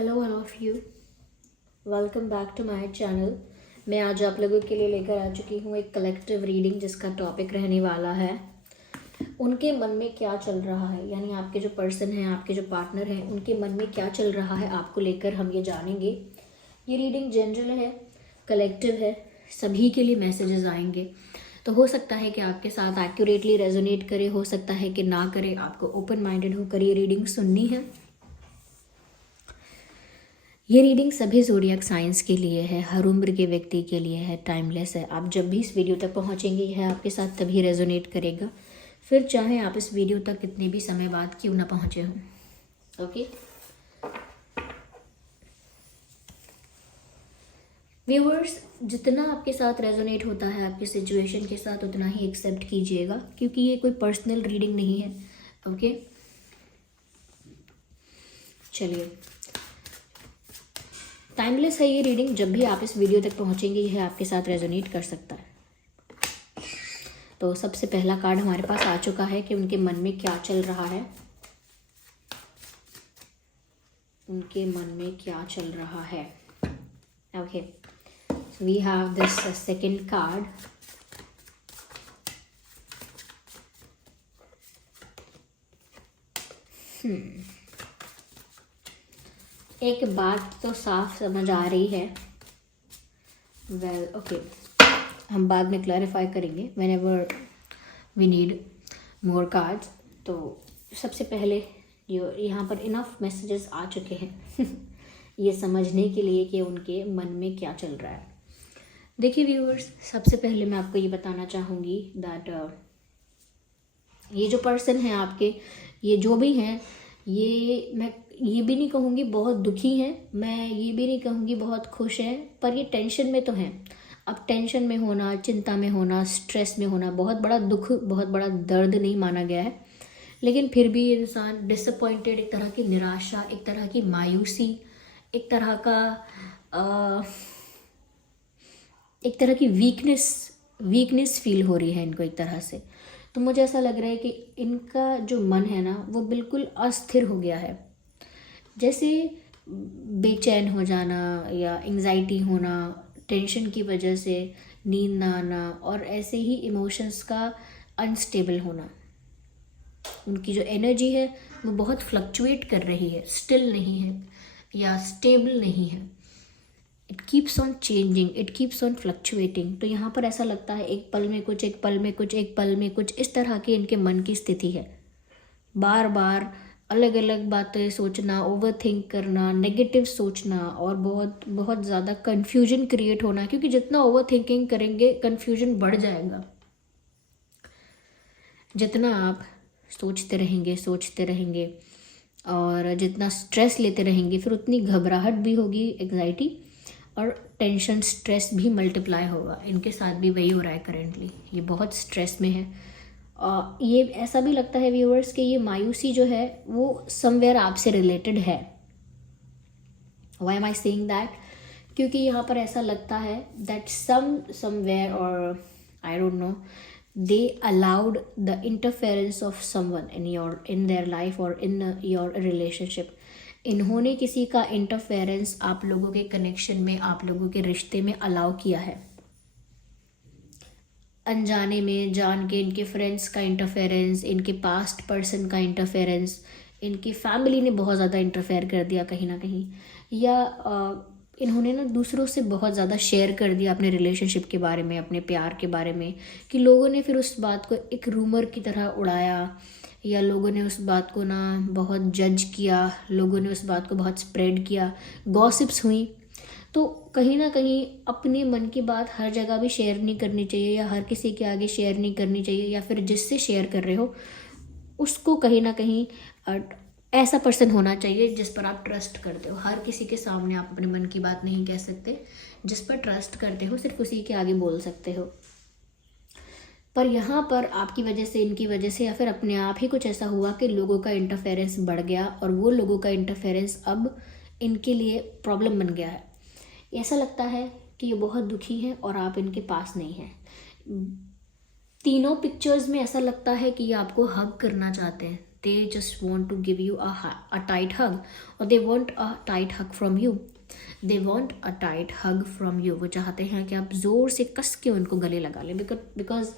Hello all of you, welcome back to my channel. मैं आज आप लोगों के लिए लेकर आ चुकी हूँ एक कलेक्टिव रीडिंग जिसका टॉपिक रहने वाला है उनके मन में क्या चल रहा है। यानी आपके जो पर्सन हैं, आपके जो पार्टनर हैं, उनके मन में क्या चल रहा है आपको लेकर हम ये जानेंगे। ये रीडिंग जनरल है, कलेक्टिव है, सभी के लिए मैसेजेस आएंगे। तो हो सकता है कि आपके साथ एक्यूरेटली रेजोनेट करे, हो सकता है कि ना करे। आपको ओपन माइंडेड होकर ये रीडिंग सुननी है। ये रीडिंग सभी ज़ोडिएक साइंस के लिए है, हर उम्र के व्यक्ति के लिए है, टाइमलेस है। आप जब भी इस वीडियो तक पहुंचेंगे यह आपके साथ तभी रेजोनेट करेगा, फिर चाहे आप इस वीडियो तक कितने भी समय बाद क्यों ना पहुंचे हों। ओके व्यूअर्स, जितना आपके साथ रेजोनेट होता है आपकी सिचुएशन के साथ उतना ही एक्सेप्ट कीजिएगा, क्योंकि ये कोई पर्सनल रीडिंग नहीं है। ओके चलिए, टाइमलेस है ये रीडिंग। जब भी आप इस वीडियो तक पहुंचेंगे यह आपके साथ रेजोनेट कर सकता है। तो सबसे पहला कार्ड हमारे पास आ चुका है कि उनके मन में क्या चल रहा है। उनके मन में क्या चल रहा है। Okay, we have this second card. एक बात तो साफ समझ आ रही है। वेल ओके, हम बाद में क्लैरिफाई करेंगे whenever we need more cards. तो सबसे पहले यहाँ पर इनफ मैसेजेस आ चुके हैं ये समझने के लिए कि उनके मन में क्या चल रहा है। देखिए व्यूअर्स, सबसे पहले मैं आपको ये बताना चाहूँगी दैट ये जो पर्सन है आपके, ये जो भी हैं, ये मैं ये भी नहीं कहूँगी बहुत दुखी हैं, मैं ये भी नहीं कहूँगी बहुत खुश हैं, पर ये टेंशन में तो हैं। अब टेंशन में होना, चिंता में होना, स्ट्रेस में होना बहुत बड़ा दुख, बहुत बड़ा दर्द नहीं माना गया है, लेकिन फिर भी इंसान डिसअपॉइंटेड, एक तरह की निराशा, एक तरह की मायूसी, एक तरह की वीकनेस फील हो रही है इनको एक तरह से। तो मुझे ऐसा लग रहा है कि इनका जो मन है ना वो बिल्कुल अस्थिर हो गया है, जैसे बेचैन हो जाना या एंजाइटी होना, टेंशन की वजह से नींद ना आना, और ऐसे ही इमोशंस का अनस्टेबल होना। उनकी जो एनर्जी है वो बहुत फ्लक्चुएट कर रही है, स्टिल नहीं है या स्टेबल नहीं है। It keeps on changing, it keeps on fluctuating. तो यहाँ पर ऐसा लगता है एक पल में कुछ, एक पल में कुछ, एक पल में कुछ, इस तरह की इनके मन की स्थिति है। बार बार अलग अलग बातें सोचना, ओवर थिंक करना, नेगेटिव सोचना, और बहुत बहुत ज़्यादा कन्फ्यूजन क्रिएट होना, क्योंकि जितना ओवर थिंकिंग करेंगे कन्फ्यूजन बढ़ जाएगा। जितना आप सोचते रहेंगे और जितना स्ट्रेस लेते रहेंगे, फिर उतनी घबराहट भी होगी, एग्जाइटी और टेंशन, स्ट्रेस भी मल्टीप्लाई होगा। इनके साथ भी वही हो रहा है करेंटली, ये बहुत स्ट्रेस में है। ये ऐसा भी लगता है व्यूअर्स कि ये मायूसी जो है वो समवेयर आपसे रिलेटेड है। Why am I saying that? क्योंकि यहाँ पर ऐसा लगता है दैट समवेयर, और I don't know, they allowed the interference of someone in their life or in your relationship. इन्होंने किसी का इंटरफेरेंस आप लोगों के कनेक्शन में, आप लोगों के रिश्ते में अलाउ किया है। अनजाने में, जान के, इनके फ्रेंड्स का इंटरफेरेंस, इनके पास्ट पर्सन का इंटरफेरेंस, इनकी फैमिली ने बहुत ज़्यादा इंटरफेयर कर दिया कहीं ना कहीं, या इन्होंने ना दूसरों से बहुत ज़्यादा शेयर कर दिया अपने रिलेशनशिप के बारे में, अपने प्यार के बारे में, कि लोगों ने फिर उस बात को एक रूमर की तरह उड़ाया, या लोगों ने उस बात को ना बहुत जज किया, लोगों ने उस बात को बहुत स्प्रेड किया, गॉसिप्स हुई। तो कहीं ना कहीं अपने मन की बात हर जगह भी शेयर नहीं करनी चाहिए, या हर किसी के आगे शेयर नहीं करनी चाहिए, या फिर जिससे शेयर कर रहे हो उसको कहीं ना कहीं ऐसा पर्सन होना चाहिए जिस पर आप ट्रस्ट करते हो। हर किसी के सामने आप अपने मन की बात नहीं कह सकते, जिस पर ट्रस्ट करते हो सिर्फ उसी के आगे बोल सकते हो। पर यहाँ पर आपकी वजह से, इनकी वजह से, या फिर अपने आप ही कुछ ऐसा हुआ कि लोगों का इंटरफेरेंस बढ़ गया, और वो लोगों का इंटरफेरेंस अब इनके लिए प्रॉब्लम बन गया है। ऐसा लगता है कि ये बहुत दुखी हैं और आप इनके पास नहीं हैं। तीनों पिक्चर्स में ऐसा लगता है कि ये आपको हग करना चाहते हैं, they just want to give you a tight hug, or they want a tight hug from you. They want a tight hug from you. वो चाहते हैं कि आप ज़ोर से कस के उनको गले लगा लें, because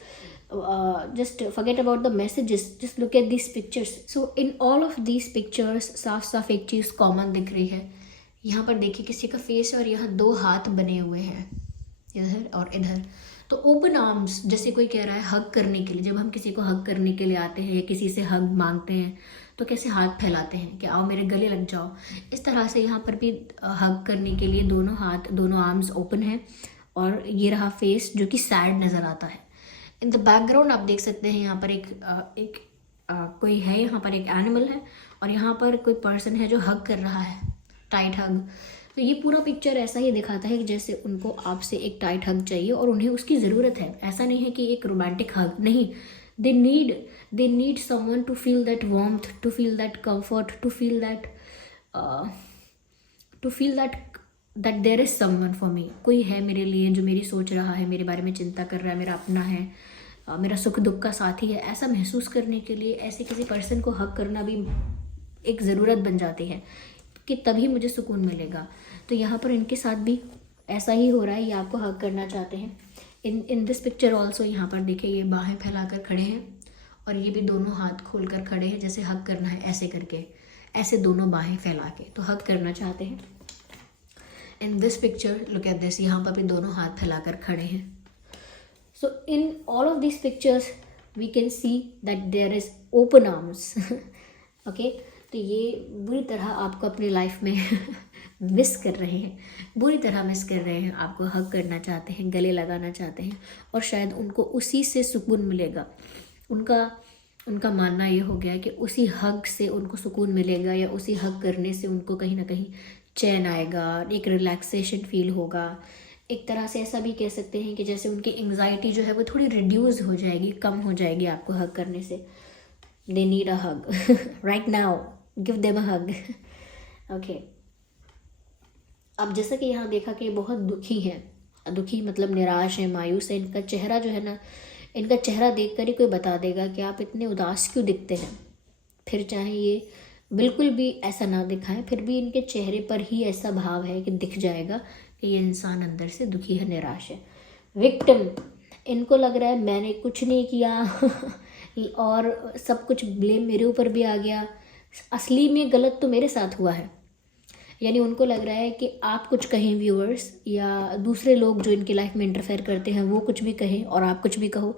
just forget about the messages, just look at these pictures. So in all of these pictures साफ साफ एक चीज़ कॉमन दिख रही है. यहाँ पर देखिए किसी का फेस है और यहाँ 2 हाथ बने हुए हैं, इधर और इधर. तो ओपन आर्म्स, जैसे कोई कह रहा है हग करने के लिए. जब हम किसी को हग करने के लिए आते हैं या किसी से हग मांगते हैं तो कैसे हाथ फैलाते हैं कि आओ मेरे गले लग जाओ. इस तरह से यहाँ पर भी हग करने के लिए दोनों हाथ, दोनों आर्म्स ओपन हैं. और ये रहा फेस जो कि सैड नज़र आता है. इन द बैकग्राउंड आप देख सकते हैं यहाँ पर एक कोई है, यहाँ पर एक एनिमल है और यहाँ पर कोई पर्सन है जो हग कर रहा है, टाइट हग. तो ये पूरा पिक्चर ऐसा ही दिखाता है कि जैसे उनको आपसे एक टाइट हग चाहिए और उन्हें उसकी ज़रूरत है. ऐसा नहीं है कि एक रोमांटिक हग, नहीं. They need someone to feel that warmth, to feel that comfort, to feel that there is someone for me. कोई है मेरे लिए जो मेरी सोच रहा है, मेरे बारे में चिंता कर रहा है, मेरा अपना है, मेरा सुख दुख का साथी है. ऐसा महसूस करने के लिए ऐसे किसी पर्सन को हग करना भी एक ज़रूरत बन जाती है कि तभी मुझे सुकून मिलेगा. तो यहाँ पर इनके साथ भी ऐसा ही हो रहा है. ये आपको हग करना चाहते हैं. इन दिस पिक्चर ऑल्सो यहाँ पर देखिए ये बाहें फैलाकर खड़े हैं और ये भी दोनों हाथ खोलकर खड़े हैं. जैसे हग करना है ऐसे करके, ऐसे दोनों बाहें फैला के तो हग करना चाहते हैं. In this picture look at this, यहाँ पर भी दोनों हाथ फैलाकर खड़े हैं. So in all of this pictures we can see that there is open arms. Okay, तो ये बुरी तरह आपको अपनी लाइफ में मिस कर रहे हैं, बुरी तरह मिस कर रहे हैं. आपको हग करना चाहते हैं, गले लगाना चाहते हैं और शायद उनको उसी से सुकून मिलेगा. उनका मानना ये हो गया कि उसी हग से उनको सुकून मिलेगा या उसी हग करने से उनको कहीं ना कहीं चैन आएगा, एक रिलैक्सेशन फील होगा. एक तरह से ऐसा भी कह सकते हैं कि जैसे उनकी एंग्जाइटी जो है वो थोड़ी रिड्यूस हो जाएगी, कम हो जाएगी आपको हग करने से. They need a hug right now, give them a hug. Okay, अब जैसा कि यहाँ देखा कि बहुत दुखी हैं, दुखी मतलब निराश है, मायूस है. इनका चेहरा जो है ना, इनका चेहरा देखकर ही कोई बता देगा कि आप इतने उदास क्यों दिखते हैं. फिर चाहे ये बिल्कुल भी ऐसा ना दिखाएं, फिर भी इनके चेहरे पर ही ऐसा भाव है कि दिख जाएगा कि ये इंसान अंदर से दुखी है, निराश है. विक्टिम, इनको लग रहा है मैंने कुछ नहीं किया और सब कुछ ब्लेम मेरे ऊपर भी आ गया. असली में गलत तो मेरे साथ हुआ है. यानी उनको लग रहा है कि आप कुछ कहें, व्यूअर्स या दूसरे लोग जो इनकी लाइफ में इंटरफेयर करते हैं वो कुछ भी कहें और आप कुछ भी कहो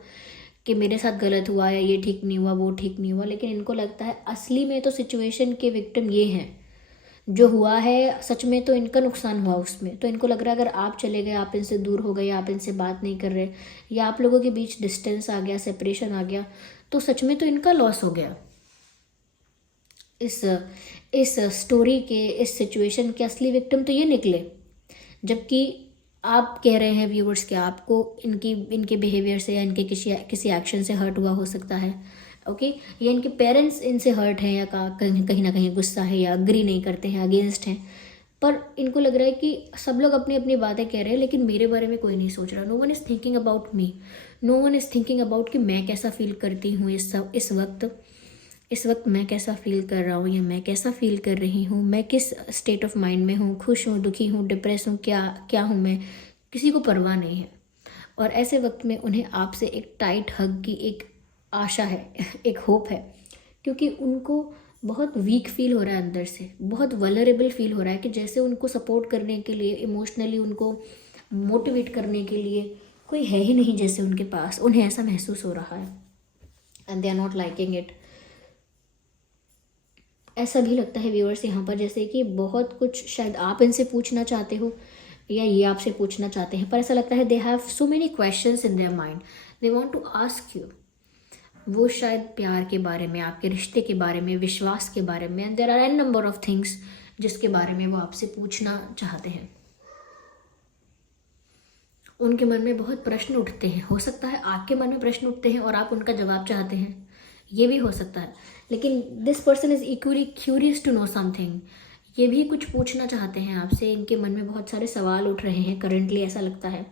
कि मेरे साथ गलत हुआ या ये ठीक नहीं हुआ, वो ठीक नहीं हुआ. लेकिन इनको लगता है असली में तो सिचुएशन के विक्टिम ये हैं. जो हुआ है सच में तो इनका नुकसान हुआ उसमें. तो इनको लग रहा है अगर आप चले गए, आप इनसे दूर हो गए, आप इनसे बात नहीं कर रहे या आप लोगों के बीच डिस्टेंस आ गया, सेपरेशन आ गया, तो सच में तो इनका लॉस हो गया. इस स्टोरी के, इस सिचुएशन के असली विक्टिम तो ये निकले. जबकि आप कह रहे हैं व्यूवर्स कि आपको इनके बिहेवियर से या इनके किसी एक्शन से हर्ट हुआ हो सकता है. ओके, या इनके पेरेंट्स इनसे हर्ट हैं या कहीं ना कहीं गुस्सा है या अग्री नहीं करते हैं, अगेंस्ट हैं. पर इनको लग रहा है कि सब लोग अपनी अपनी बातें कह रहे हैं लेकिन मेरे बारे में कोई नहीं सोच रहा. No one is thinking about me. No one is thinking about कि मैं कैसा फील करती हूँ इस वक्त मैं कैसा फील कर रहा हूँ या मैं कैसा फील कर रही हूँ, मैं किस स्टेट ऑफ माइंड में हूँ, खुश हूँ, दुखी हूँ, डिप्रेस हूँ, क्या हूँ मैं. किसी को परवाह नहीं है. और ऐसे वक्त में उन्हें आपसे एक टाइट हग की एक आशा है, एक होप है, क्योंकि उनको बहुत वीक फील हो रहा है अंदर से, बहुत वल्नरेबल फील हो रहा है कि जैसे उनको सपोर्ट करने के लिए, इमोशनली उनको मोटिवेट करने के लिए कोई है ही नहीं जैसे उनके पास. उन्हें ऐसा महसूस हो रहा है and they are not liking it. ऐसा भी लगता है व्यूअर्स यहाँ पर जैसे कि बहुत कुछ शायद आप इनसे पूछना चाहते हो या ये आपसे पूछना चाहते हैं, पर ऐसा लगता है they have so many questions in their mind, they want to ask you. वो शायद प्यार के बारे में, आपके रिश्ते के बारे में, विश्वास के बारे में, and there are an number of things जिसके बारे में वो आपसे पूछना चाहते हैं. उनके मन में बहुत प्रश्न उठते हैं. हो सकता है आपके मन में प्रश्न उठते हैं और आप उनका जवाब चाहते हैं, ये भी हो सकता है. लेकिन this person is equally curious to know something. ये भी कुछ पूछना चाहते हैं आपसे. इनके मन में बहुत सारे सवाल उठ रहे हैं करंटली, ऐसा लगता है.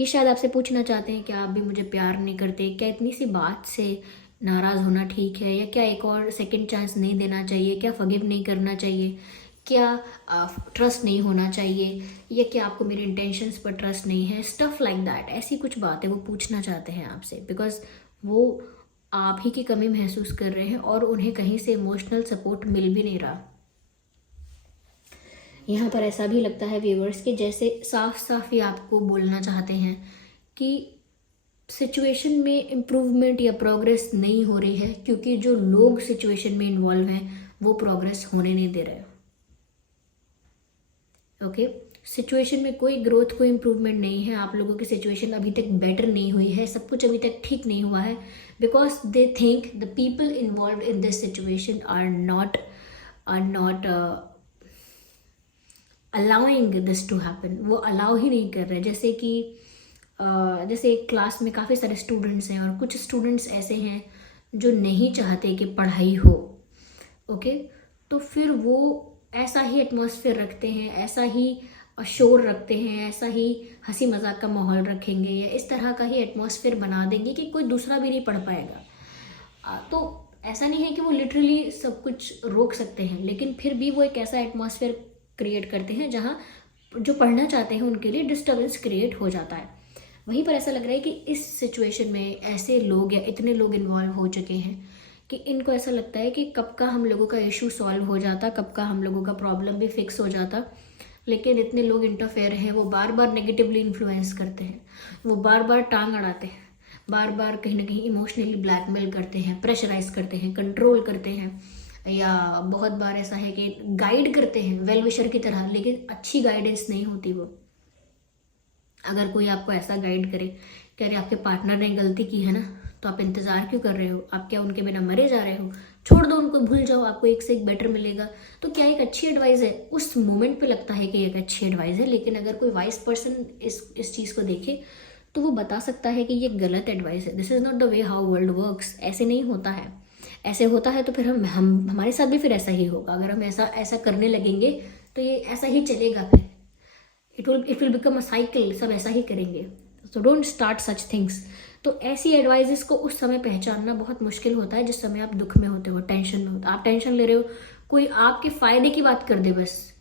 ये शायद आपसे पूछना चाहते हैं कि आप भी मुझे प्यार नहीं करते, क्या इतनी सी बात से नाराज़ होना ठीक है, या क्या एक और सेकंड चांस नहीं देना चाहिए, क्या फॉरगिव नहीं करना चाहिए, क्या ट्रस्ट नहीं होना चाहिए, या क्या आपको मेरे इंटेंशंस पर ट्रस्ट नहीं है, स्टफ लाइक दैट। ऐसी कुछ बातें वो पूछना चाहते हैं आपसे, बिकॉज वो आप ही की कमी महसूस कर रहे हैं और उन्हें कहीं से इमोशनल सपोर्ट मिल भी नहीं रहा। यहाँ पर ऐसा भी लगता है व्यूवर्स कि जैसे साफ साफ ही आपको बोलना चाहते हैं कि सिचुएशन में इम्प्रूवमेंट या प्रोग्रेस नहीं हो रही है, क्योंकि जो लोग सिचुएशन में इन्वॉल्व हैं वो प्रोग्रेस होने नहीं दे रहे। ओके, सिचुएशन में कोई ग्रोथ, कोई इम्प्रूवमेंट नहीं है। आप लोगों की सिचुएशन अभी तक बेटर नहीं हुई है, सब कुछ अभी तक ठीक नहीं हुआ है, because they think the people involve in this situation are not allowing this to happen. वो अलाउ ही नहीं कर रहे। जैसे कि जैसे एक क्लास में काफ़ी सारे स्टूडेंट्स हैं और कुछ स्टूडेंट्स ऐसे हैं जो नहीं चाहते कि पढ़ाई हो। ओके, तो फिर वो ऐसा ही एटमॉस्फेयर रखते हैं, ऐसा ही शोर रखते हैं, ऐसा ही हंसी मजाक का माहौल रखेंगे, या इस तरह का ही एटमॉस्फेयर बना देंगे कि कोई दूसरा भी नहीं पढ़ पाएगा। तो ऐसा नहीं है कि वो लिटरली सब कुछ रोक सकते हैं, लेकिन फिर भी वो एक ऐसा एटमॉस्फेयर क्रिएट करते हैं जहाँ जो पढ़ना चाहते हैं उनके लिए डिस्टर्बेंस क्रिएट हो जाता है। वहीं पर ऐसा लग रहा है कि इस सिचुएशन में ऐसे लोग या इतने लोग इन्वॉल्व हो चुके हैं कि इनको ऐसा लगता है कि कब का हम लोगों का इशू सॉल्व हो जाता, कब का हम लोगों का प्रॉब्लम भी फिक्स हो जाता, लेकिन इतने लोग इंटरफेयर हैं, वो बार बार नेगेटिवली इन्फ्लुएंस करते हैं, वो बार बार टांग अड़ाते हैं, बार बार कहीं ना कहीं इमोशनली ब्लैकमेल करते हैं, प्रेशराइज करते हैं, कंट्रोल करते हैं, या बहुत बार ऐसा है कि गाइड करते हैं वेल विशर की तरह, लेकिन अच्छी गाइडेंस नहीं होती वो। अगर कोई आपको ऐसा गाइड करे कि अरे आपके पार्टनर ने गलती की है ना, तो आप इंतज़ार क्यों कर रहे हो, आप क्या उनके बिना मरे जा रहे हो, छोड़ दो उनको, भूल जाओ, आपको एक से एक बेटर मिलेगा, तो क्या एक अच्छी एडवाइस है? उस मोमेंट पे लगता है कि एक अच्छी एडवाइस है, लेकिन अगर कोई वाइज पर्सन इस चीज़ को देखे तो वो बता सकता है कि ये गलत एडवाइस है। This is not the way how world works. ऐसे नहीं होता है। ऐसे होता है तो फिर हम हमारे साथ भी फिर ऐसा ही होगा। अगर हम ऐसा ऐसा करने लगेंगे तो ये ऐसा ही चलेगा, फिर it will become a cycle, सब ऐसा ही करेंगे। So don't start such things. तो ऐसी एडवाइजेस को उस समय पहचानना बहुत मुश्किल होता है जिस समय आप दुख में होते हो, टेंशन में होते हो। आप टेंशन ले रहे हो, कोई आपके फायदे की बात कर दे बस,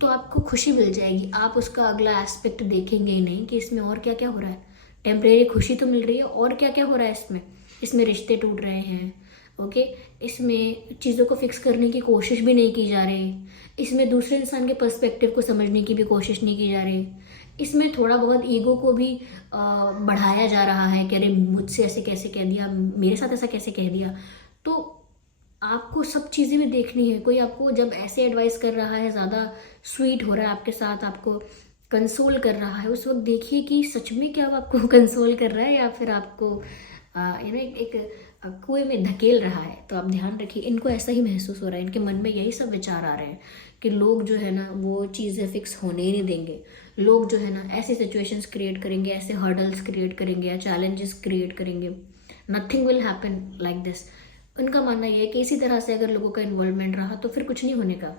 तो आपको खुशी मिल जाएगी। आप उसका अगला एस्पेक्ट देखेंगे ही नहीं कि इसमें और क्या क्या हो रहा है। टेम्परेरी खुशी तो मिल रही है, और क्या क्या हो रहा है इसमें। इसमें रिश्ते टूट रहे हैं, ओके, इसमें चीज़ों को फिक्स करने की कोशिश भी नहीं की जा रही, इसमें दूसरे इंसान के पर्सपेक्टिव को समझने की भी कोशिश नहीं की जा रही, इसमें थोड़ा बहुत ईगो को भी बढ़ाया जा रहा है कि अरे मुझसे ऐसे कैसे कह दिया, मेरे साथ ऐसा कैसे कह दिया। तो आपको सब चीज़ें भी देखनी है। कोई आपको जब ऐसे एडवाइस कर रहा है, ज़्यादा स्वीट हो रहा है आपके साथ, आपको कंसोल कर रहा है, उस वक्त देखिए कि सच में क्या वो आपको कंसोल कर रहा है या फिर आपको एक कुएं में धकेल रहा है। तो आप ध्यान रखिए, इनको ऐसा ही महसूस हो रहा है, इनके मन में यही सब विचार आ रहे हैं कि लोग जो है ना वो चीज़ें फिक्स होने ही नहीं देंगे। लोग जो है ना ऐसी सिचुएशंस क्रिएट करेंगे, ऐसे हर्डल्स क्रिएट करेंगे या चैलेंजेस क्रिएट करेंगे, nothing will happen like this. उनका मानना यह है कि इसी तरह से अगर लोगों का इन्वॉल्वमेंट रहा तो फिर कुछ नहीं होने का।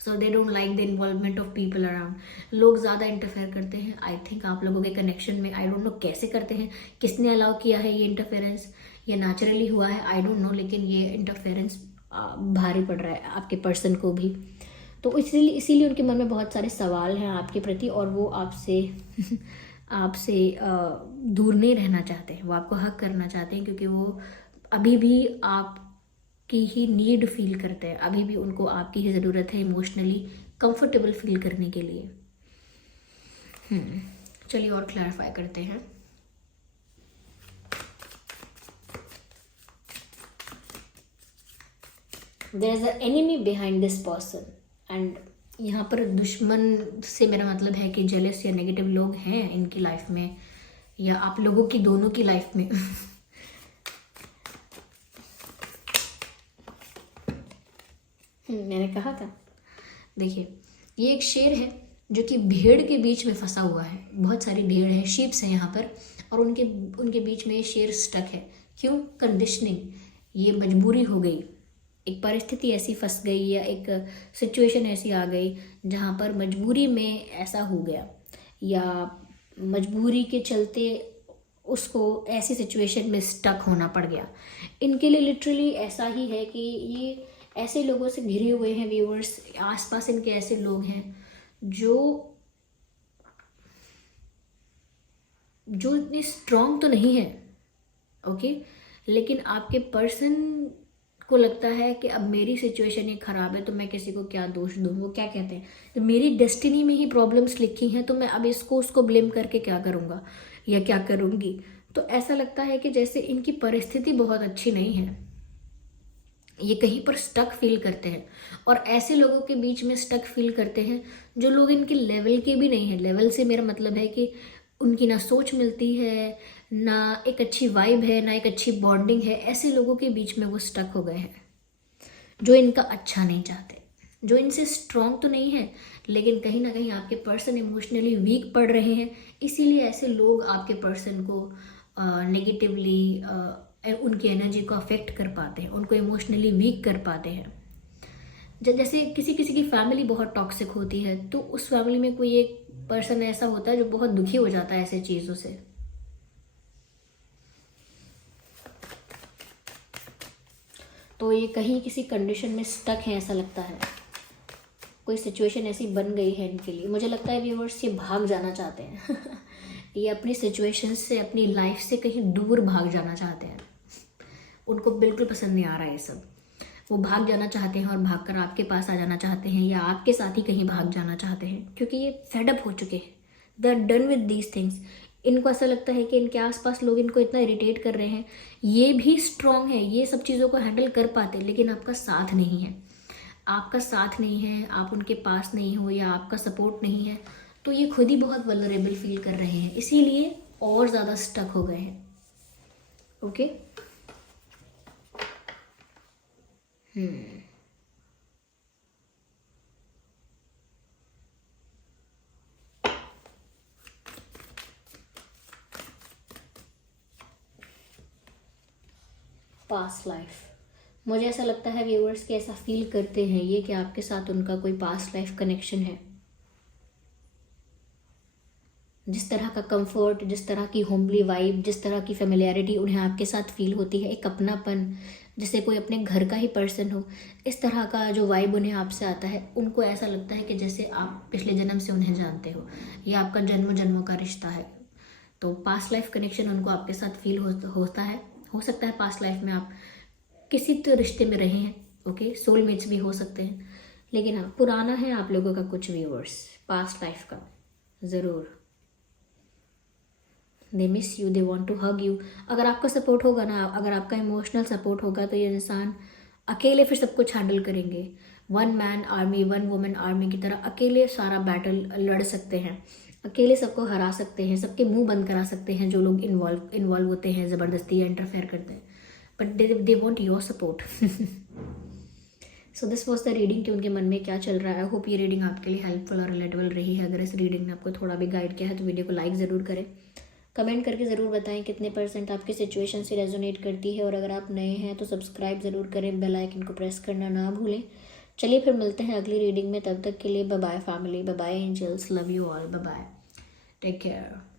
So they don't like the involvement of people around. लोग ज़्यादा इंटरफेयर करते हैं। आई थिंक आप लोगों के कनेक्शन में, आई डोंट नो कैसे करते हैं, किसने अलाउ किया है ये इंटरफेरेंस, ये नेचुरली हुआ है, आई डोंट नो, लेकिन ये इंटरफेरेंस भारी पड़ रहा है आपके पर्सन को भी। तो इसीलिए उनके मन में बहुत सारे सवाल हैं आपके प्रति, और वो आपसे आपसे दूर नहीं रहना चाहते हैं, वो आपको हक करना चाहते हैं, क्योंकि वो अभी भी आपकी ही नीड फील करते हैं, अभी भी उनको आपकी ही ज़रूरत है इमोशनली कंफर्टेबल फील करने के लिए। चलिए और क्लैरिफाई करते हैं। There is a enemy behind this person, and यहाँ पर दुश्मन से मेरा मतलब है कि जेलस या नेगेटिव लोग हैं इनकी लाइफ में, या आप लोगों की दोनों की लाइफ में। मैंने कहा था, देखिए ये एक शेर है जो कि भेड़ के बीच में फंसा हुआ है। बहुत सारी भेड़ है, शीप्स हैं यहाँ पर, और उनके बीच में ये शेर स्टक है। क्यों? कंडीशनिंग, ये मजबूरी हो गई, एक परिस्थिति ऐसी फंस गई या एक सिचुएशन ऐसी आ गई जहाँ पर मजबूरी में ऐसा हो गया, या मजबूरी के चलते उसको ऐसी सिचुएशन में स्टक होना पड़ गया। इनके लिए लिटरली ऐसा ही है कि ये ऐसे लोगों से घिरे हुए हैं व्यूअर्स, आसपास इनके ऐसे लोग हैं जो इतने स्ट्रॉन्ग तो नहीं है, ओके, लेकिन आपके पर्सन को लगता है कि अब मेरी सिचुएशन ही ख़राब है तो मैं किसी को क्या दोष दूँ। वो क्या कहते हैं, तो मेरी डेस्टिनी में ही प्रॉब्लम्स लिखी हैं तो मैं अब इसको उसको ब्लेम करके क्या करूँगा या क्या करूँगी। तो ऐसा लगता है कि जैसे इनकी परिस्थिति बहुत अच्छी नहीं है, ये कहीं पर स्टक फील करते हैं। और ऐसे लोगों के बीच में स्टक फील करते हैं जो लोग इनके लेवल के भी नहीं हैं। लेवल से मेरा मतलब है कि उनकी ना सोच मिलती है, ना एक अच्छी वाइब है, ना एक अच्छी बॉन्डिंग है। ऐसे लोगों के बीच में वो स्टक हो गए हैं जो इनका अच्छा नहीं चाहते, जो इनसे स्ट्रॉन्ग तो नहीं है लेकिन कहीं ना कहीं आपके पर्सन इमोशनली वीक पड़ रहे हैं। इसीलिए ऐसे लोग आपके पर्सन को नेगेटिवली उनकी एनर्जी को अफेक्ट कर पाते हैं, उनको इमोशनली वीक कर पाते हैं। जैसे किसी किसी की फैमिली बहुत टॉक्सिक होती है तो उस फैमिली में कोई एक पर्सन ऐसा होता है जो बहुत दुखी हो जाता है ऐसे चीज़ों से। तो ये कहीं किसी कंडीशन में स्टक है, ऐसा लगता है कोई सिचुएशन ऐसी बन गई है इनके लिए। मुझे लगता है व्यूअर्स ये भाग जाना चाहते हैं ये अपनी सिचुएशन से, अपनी लाइफ से कहीं दूर भाग जाना चाहते हैं। उनको बिल्कुल पसंद नहीं आ रहा है ये सब। वो भाग जाना चाहते हैं और भागकर आपके पास आ जाना चाहते हैं या आपके साथ ही कहीं भाग जाना चाहते हैं, क्योंकि ये फेडअप हो चुके हैं। They are done with these things. इनको ऐसा लगता है कि इनके आसपास लोग इनको इतना इरिटेट कर रहे हैं। ये भी स्ट्रॉन्ग है, ये सब चीज़ों को हैंडल कर पाते हैं, लेकिन आपका साथ नहीं है, आपका साथ नहीं है, आप उनके पास नहीं हो या आपका सपोर्ट नहीं है, तो ये खुद ही बहुत वल्नरेबल फील कर रहे हैं, इसीलिए और ज़्यादा स्टक हो गए हैं। ओके पास्ट लाइफ, मुझे ऐसा लगता है व्यूअर्स कि ऐसा फील करते हैं ये कि आपके साथ उनका कोई पास्ट लाइफ कनेक्शन है। जिस तरह का कंफर्ट, जिस तरह की होमली वाइब, जिस तरह की फेमिलियरिटी उन्हें आपके साथ फील होती है, एक अपनापन, जैसे कोई अपने घर का ही पर्सन हो, इस तरह का जो वाइब उन्हें आपसे आता है, उनको ऐसा लगता है कि जैसे आप पिछले जन्म से उन्हें जानते हो या आपका जन्म जन्मों का रिश्ता है। तो पास्ट लाइफ कनेक्शन उनको आपके साथ फील होता है। हो सकता है पास्ट लाइफ में आप किसी तो रिश्ते में रहे हैं, ओके, सोलमेट्स भी हो सकते हैं, लेकिन हाँ पुराना है आप लोगों का कुछ व्यूअर्स पास्ट लाइफ का ज़रूर। They miss you, they want to hug you. अगर आपका सपोर्ट होगा ना, अगर आपका इमोशनल सपोर्ट होगा तो ये इंसान अकेले फिर सब कुछ हैंडल करेंगे। One man army, one women army की तरह अकेले सारा बैटल लड़ सकते हैं, अकेले सबको हरा सकते हैं, सबके मुंह बंद करा सकते हैं जो लोग इन्वॉल्व होते हैं ज़बरदस्ती या इंटरफेयर करते हैं। But they want your support. So this was the reading कि उनके मन में क्या चल रहा है। आई होप ये रीडिंग आपके लिए हेल्पफुल और रिलेटेबल रही है। अगर इस रीडिंग ने आपको थोड़ा भी गाइड किया है तो वीडियो को लाइक ज़रूर करें, कमेंट करके ज़रूर बताएं कितने % आपकी सिचुएशन से रेजोनेट करती है। और अगर आप नए हैं तो सब्सक्राइब ज़रूर करें, बेल आइकन को प्रेस करना ना भूलें। चलिए फिर मिलते हैं अगली रीडिंग में, तब तक के लिए bye bye family, bye bye angels, love you all, bye bye, take care.